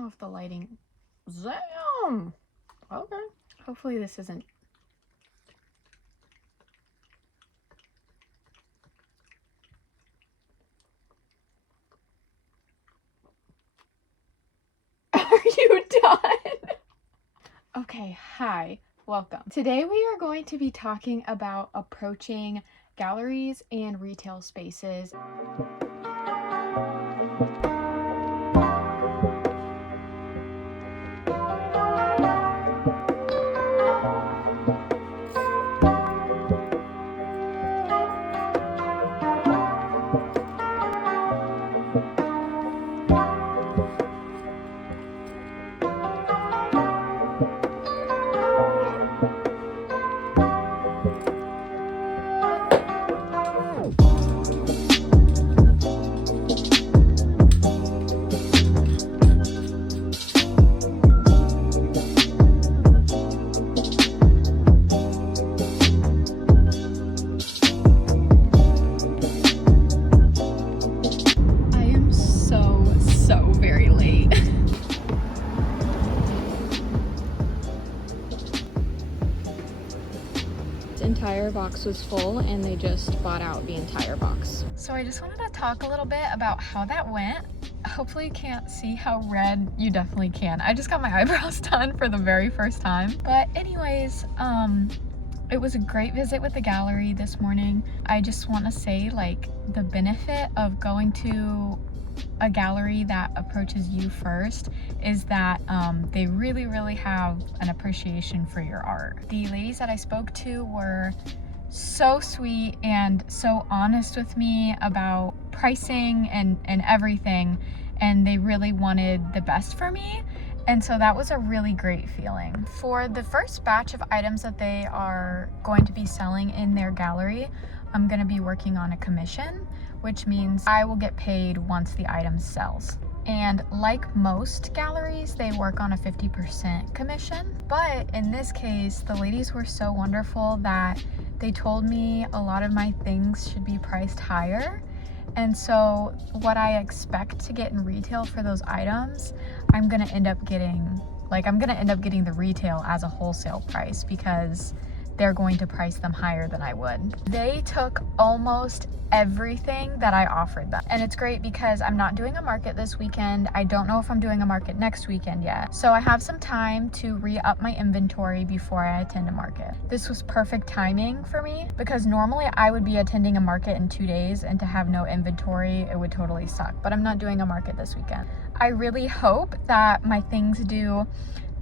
know if the lighting... Damn! Okay. Hopefully this isn't... Are you done? Okay, hi. Welcome. Today we are going to be talking about approaching galleries and retail spaces. Entire box was full and they just bought out the entire box. So I just wanted to talk a little bit about how that went. Hopefully you can't see how red. You definitely can. I just got my eyebrows done for the very first time. But anyways, it was a great visit with the gallery this morning. I just want to say, like, the benefit of going to a gallery that approaches you first is that they really have an appreciation for your art. The ladies that I spoke to were so sweet and so honest with me about pricing and everything, and they really wanted the best for me, and so that was a really great feeling. For the first batch of items that they are going to be selling in their gallery, I'm going to be working on a commission, which means I will get paid once the item sells. And like most galleries, they work on a 50% commission. But in this case, the ladies were so wonderful that they told me a lot of my things should be priced higher. And so what I expect to get in retail for those items, I'm gonna end up getting the retail as a wholesale price because they're going to price them higher than I would. They took almost everything that I offered them. And it's great because I'm not doing a market this weekend. I don't know if I'm doing a market next weekend yet. So I have some time to re-up my inventory before I attend a market. This was perfect timing for me because normally I would be attending a market in 2 days, and to have no inventory, it would totally suck. But I'm not doing a market this weekend. I really hope that my things do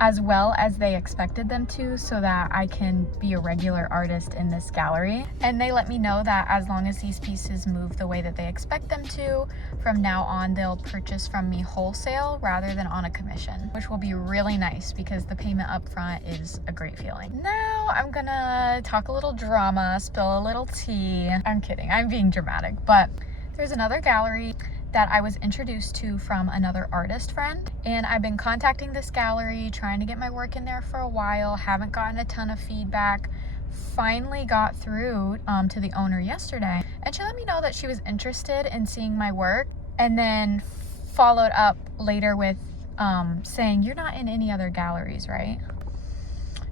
as well as they expected them to, so that I can be a regular artist in this gallery. And they let me know that as long as these pieces move the way that they expect them to, from now on they'll purchase from me wholesale rather than on a commission, which will be really nice because the payment up front is a great feeling. Now I'm gonna talk a little drama, spill a little tea. I'm kidding, I'm being dramatic, but there's another gallery that I was introduced to from another artist friend, and I've been contacting this gallery, trying to get my work in there for a while, haven't gotten a ton of feedback. Finally got through to the owner yesterday, and she let me know that she was interested in seeing my work, and then followed up later with saying, "You're not in any other galleries, right?"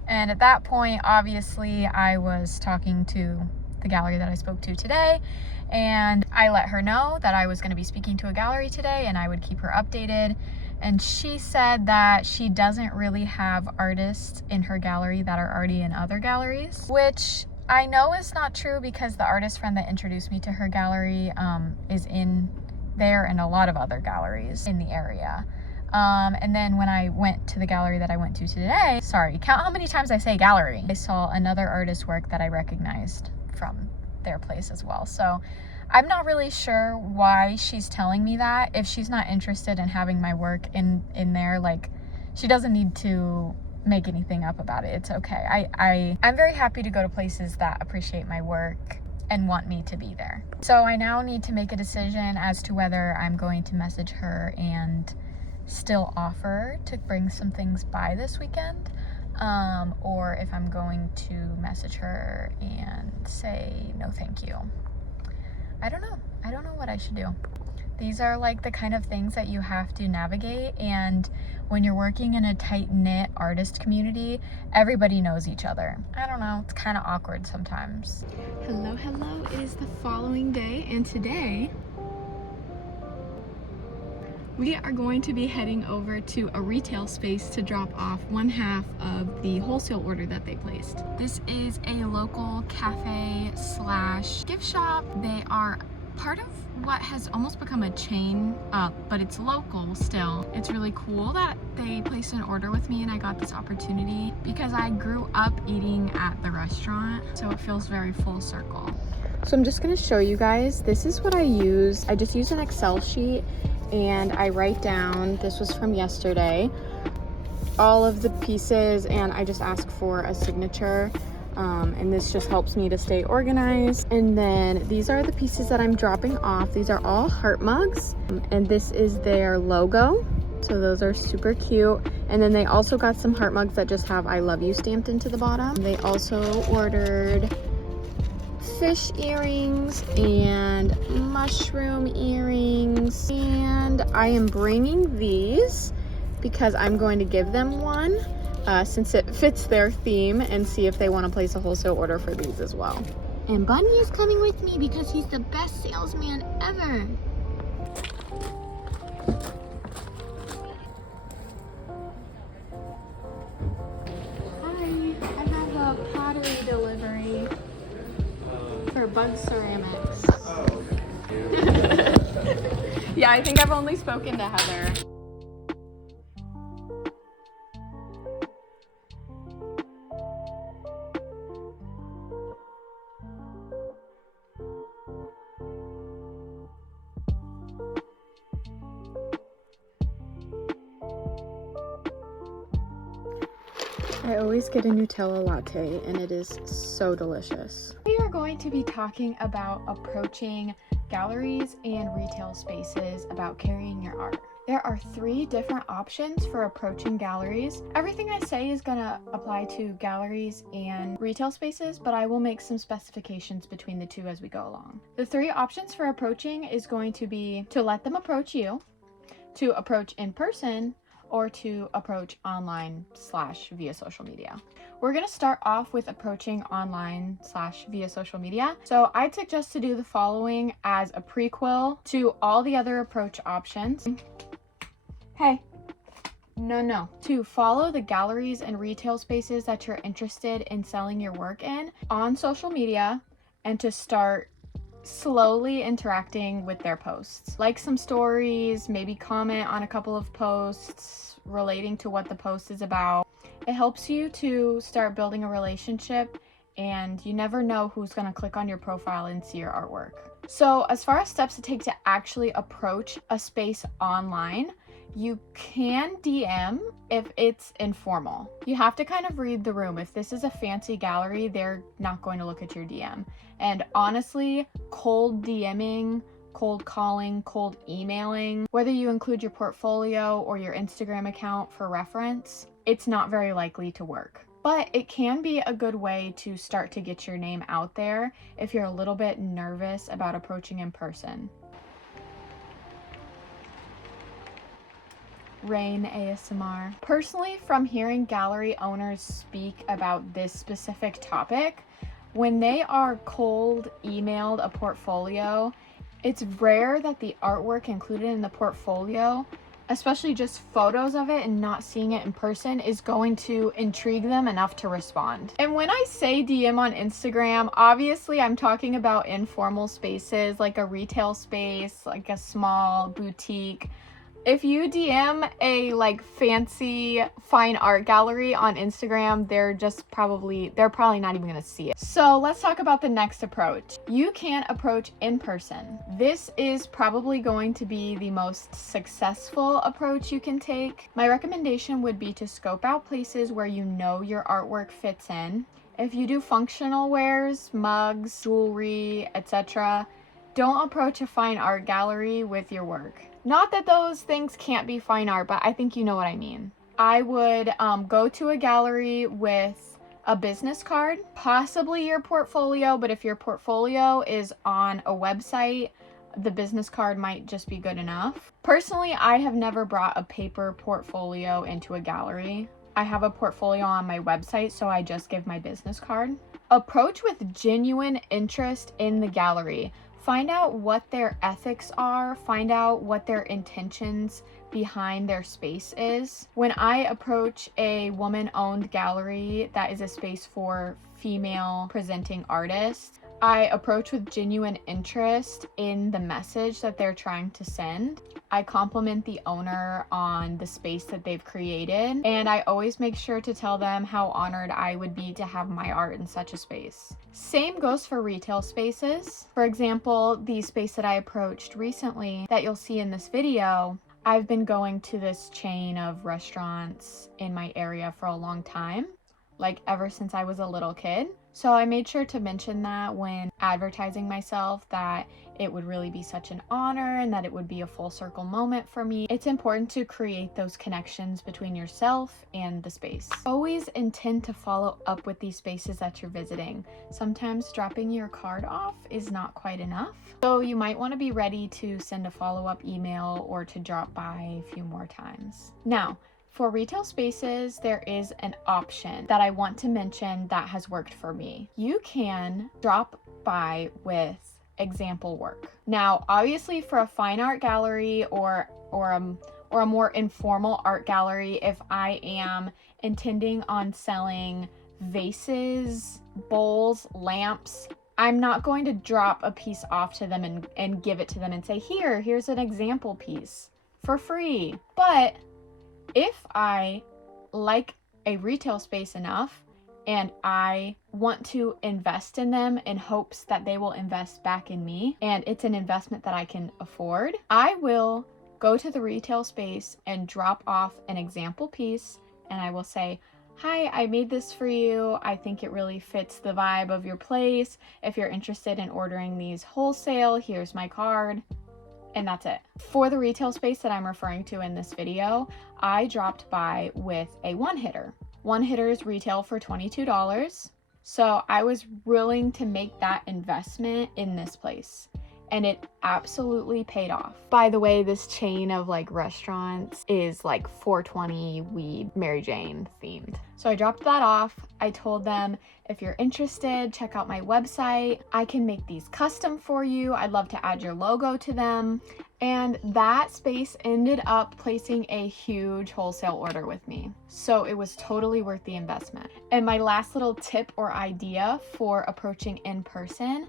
And at that point, obviously, I was talking to the gallery that I spoke to today, and I let her know that I was going to be speaking to a gallery today and I would keep her updated. And she said that she doesn't really have artists in her gallery that are already in other galleries, which I know is not true because the artist friend that introduced me to her gallery is in there and a lot of other galleries in the area. And then when I went to the gallery that I went to today, sorry, count how many times I say gallery, I saw another artist's work that I recognized from their place as well. So I'm not really sure why she's telling me that. If she's not interested in having my work in there, like, she doesn't need to make anything up about it. It's okay. I'm very happy to go to places that appreciate my work and want me to be there. So I now need to make a decision as to whether I'm going to message her and still offer to bring some things by this weekend, or if I'm going to message her and say no thank you. I don't know what I should do. These are like the kind of things that you have to navigate, and when you're working in a tight-knit artist community, everybody knows each other. I don't know, it's kind of awkward sometimes. Hello, it is the following day, and today we are going to be heading over to a retail space to drop off one half of the wholesale order that they placed. This is a local cafe slash gift shop. They are part of what has almost become a chain, but it's local still. It's really cool that they placed an order with me and I got this opportunity because I grew up eating at the restaurant, so it feels very full circle. So I'm just gonna show you guys, this is what I use. I just use an Excel sheet and I write down, this was from yesterday, all of the pieces, and I just ask for a signature. And this just helps me to stay organized. And then these are the pieces that I'm dropping off. These are all heart mugs, and this is their logo. So those are super cute. And then they also got some heart mugs that just have I love you stamped into the bottom. They also ordered fish earrings and mushroom earrings, and I am bringing these because I'm going to give them one since it fits their theme, and see if they want to place a wholesale order for these as well. And Bunny is coming with me because he's the best salesman ever. Hi, I have a pottery delivery for Bug Ceramics. Oh, okay. Yeah, I think I've only spoken to Heather. I always get a Nutella latte and it is so delicious. We are going to be talking about approaching galleries and retail spaces about carrying your art. There are 3 different options for approaching galleries. Everything I say is going to apply to galleries and retail spaces, but I will make some specifications between the two as we go along. The 3 options for approaching is going to be to let them approach you, to approach in person, or to approach online / via social media. We're gonna start off with approaching online / via social media. So I'd suggest to do the following as a prequel to all the other approach options. Hey, no. To follow the galleries and retail spaces that you're interested in selling your work in on social media, and to start slowly interacting with their posts. Like some stories, maybe comment on a couple of posts relating to what the post is about. It helps you to start building a relationship, and you never know who's going to click on your profile and see your artwork. So as far as steps to take to actually approach a space online, you can DM if it's informal. You have to kind of read the room. If this is a fancy gallery, they're not going to look at your DM. And honestly, cold DMing, cold calling, cold emailing, whether you include your portfolio or your Instagram account for reference, it's not very likely to work. But it can be a good way to start to get your name out there if you're a little bit nervous about approaching in person. Rain ASMR. Personally, from hearing gallery owners speak about this specific topic, when they are cold emailed a portfolio, it's rare that the artwork included in the portfolio, especially just photos of it and not seeing it in person, is going to intrigue them enough to respond. And when I say DM on Instagram, obviously I'm talking about informal spaces like a retail space, like a small boutique. If you DM a like fancy fine art gallery on Instagram, they're probably not even gonna see it. So let's talk about the next approach. You can approach in person. This is probably going to be the most successful approach you can take. My recommendation would be to scope out places where you know your artwork fits in. If you do functional wares, mugs, jewelry, etc., don't approach a fine art gallery with your work. Not that those things can't be fine art, but I think you know what I mean. I would go to a gallery with a business card, possibly your portfolio, but if your portfolio is on a website, the business card might just be good enough. Personally, I have never brought a paper portfolio into a gallery. I have a portfolio on my website, so I just give my business card. Approach with genuine interest in the gallery. Find out what their ethics are, find out what their intentions behind their space is. When I approach a woman-owned gallery that is a space for female presenting artists, I approach with genuine interest in the message that they're trying to send. I compliment the owner on the space that they've created, and I always make sure to tell them how honored I would be to have my art in such a space. Same goes for retail spaces. For example, the space that I approached recently that you'll see in this video, I've been going to this chain of restaurants in my area for a long time, like ever since I was a little kid. So I made sure to mention that when advertising myself, that it would really be such an honor and that it would be a full circle moment for me. It's important to create those connections between yourself and the space. Always intend to follow up with these spaces that you're visiting. Sometimes dropping your card off is not quite enough. So you might want to be ready to send a follow-up email or to drop by a few more times. Now, for retail spaces, there is an option that I want to mention that has worked for me. You can drop by with example work. Now, obviously for a fine art gallery or a more informal art gallery, if I am intending on selling vases, bowls, lamps, I'm not going to drop a piece off to them and give it to them and say, here's an example piece for free. But if I like a retail space enough and I want to invest in them in hopes that they will invest back in me, and it's an investment that I can afford, I will go to the retail space and drop off an example piece, and I will say, hi, I made this for you. I think it really fits the vibe of your place. If you're interested in ordering these wholesale, here's my card. And that's it. For the retail space that I'm referring to in this video, I dropped by with a one-hitter. One-hitters retail for $22. So I was willing to make that investment in this place. And it absolutely paid off. By the way, this chain of like restaurants is like 420 weed Mary Jane themed. So I dropped that off. I told them, if you're interested, check out my website. I can make these custom for you. I'd love to add your logo to them. And that space ended up placing a huge wholesale order with me. So it was totally worth the investment. And my last little tip or idea for approaching in person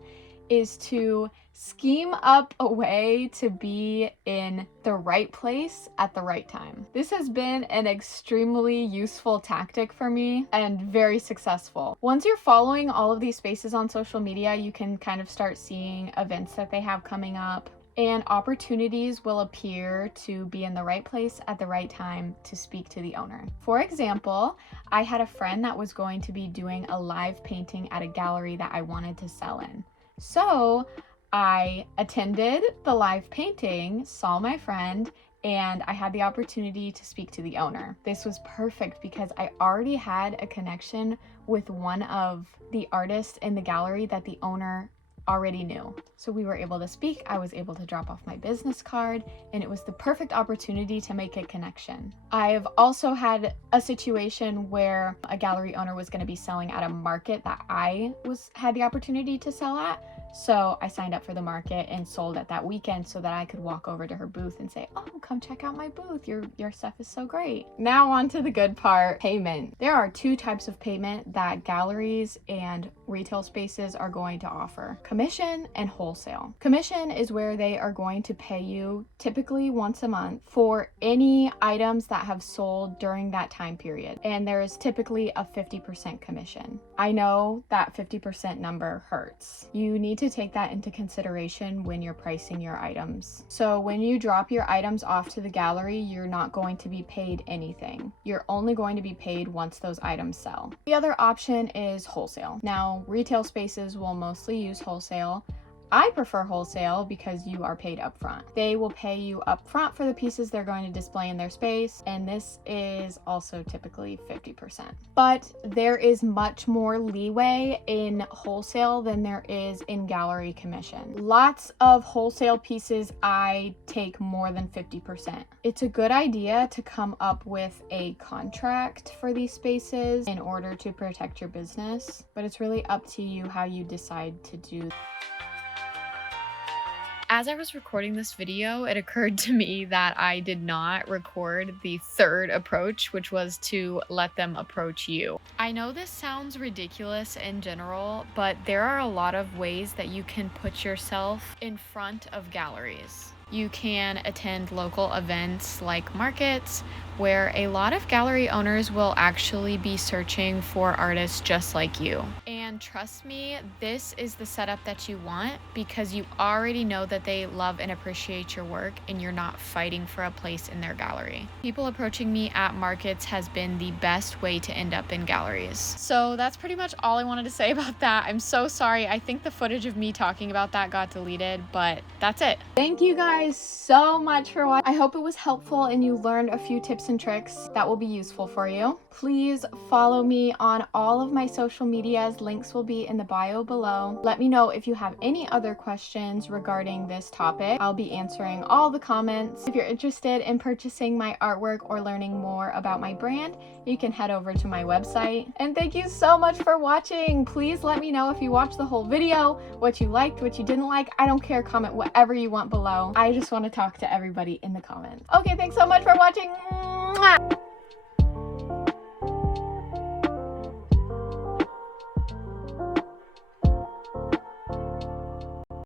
is to scheme up a way to be in the right place at the right time. This has been an extremely useful tactic for me and very successful. Once you're following all of these spaces on social media, you can kind of start seeing events that they have coming up, and opportunities will appear to be in the right place at the right time to speak to the owner. For example, I had a friend that was going to be doing a live painting at a gallery that I wanted to sell in. So I attended the live painting, saw my friend, and I had the opportunity to speak to the owner. This was perfect because I already had a connection with one of the artists in the gallery that the owner already knew. So we were able to speak, I was able to drop off my business card, and it was the perfect opportunity to make a connection. I've also had a situation where a gallery owner was going to be selling at a market that I had the opportunity to sell at. So I signed up for the market and sold at that weekend so that I could walk over to her booth and say, oh, come check out my booth. Your stuff is so great. Now on to the good part, payment. There are two types of payment that galleries and retail spaces are going to offer: commission and wholesale. Commission is where they are going to pay you typically once a month for any items that have sold during that time period. And there is typically a 50% commission. I know that 50% number hurts. You need to take that into consideration when you're pricing your items. So when you drop your items off to the gallery, you're not going to be paid anything. You're only going to be paid once those items sell. The other option is wholesale. Now, retail spaces will mostly use wholesale. I prefer wholesale because you are paid upfront. They will pay you upfront for the pieces they're going to display in their space, and this is also typically 50%. But there is much more leeway in wholesale than there is in gallery commission. Lots of wholesale pieces I take more than 50%. It's a good idea to come up with a contract for these spaces in order to protect your business, but it's really up to you how you decide to do. As I was recording this video, it occurred to me that I did not record the third approach, which was to let them approach you. I know this sounds ridiculous in general, but there are a lot of ways that you can put yourself in front of galleries. You can attend local events like markets, where a lot of gallery owners will actually be searching for artists just like you. And trust me, this is the setup that you want because you already know that they love and appreciate your work and you're not fighting for a place in their gallery. People approaching me at markets has been the best way to end up in galleries. So that's pretty much all I wanted to say about that. I'm so sorry. I think the footage of me talking about that got deleted, but that's it. Thank you guys so much for watching. I hope it was helpful and you learned a few tips and tricks that will be useful for you. Please follow me on all of my social medias. Links will be in the bio below. Let me know if you have any other questions regarding this topic. I'll be answering all the comments. If you're interested in purchasing my artwork or learning more about my brand, you can head over to my website. And thank you so much for watching. Please let me know if you watched the whole video, what you liked, what you didn't like. I don't care, comment whatever you want below. I just want to talk to everybody in the comments. Okay, thanks so much for watching. Mwah!